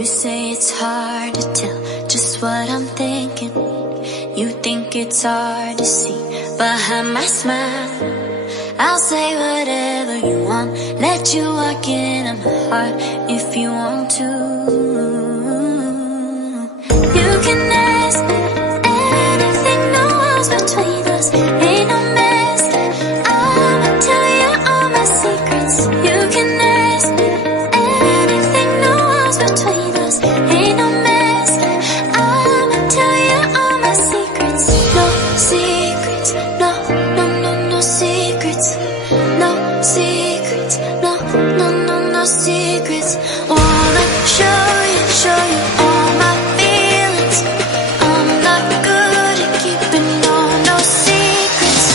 You say it's hard to tell just what I'm thinking. You think it's hard to see behind my smile. I'll say whatever you want, let you walk into my heart if you want to. You can ask me anything, no walls between us, ain't no mess. I'ma tell you all my secrets. You can ask me anything, no walls between us, ain't no mess. I'ma tell you all my secrets. No secrets, no, no, no, no secrets. No secrets, no, no, no, no secrets. Wanna show you all my feelings. I'm not good at keeping no secrets.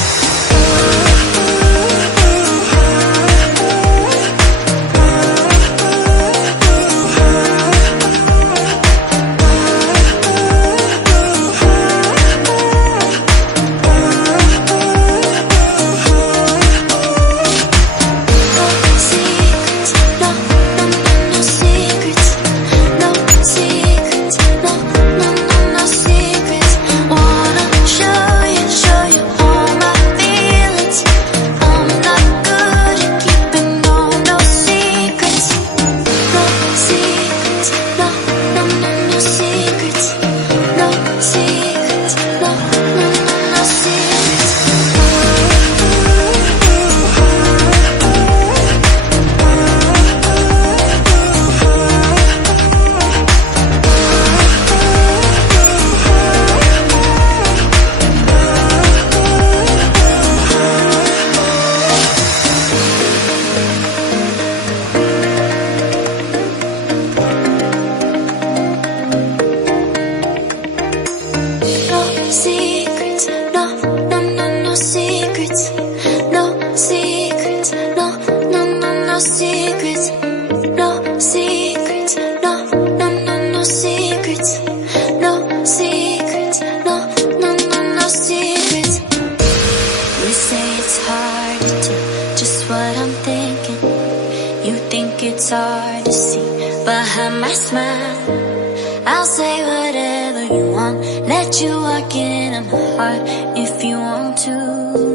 It's hard to see behind my smile. I'll say whatever you want, let you walk into my heart if you want to.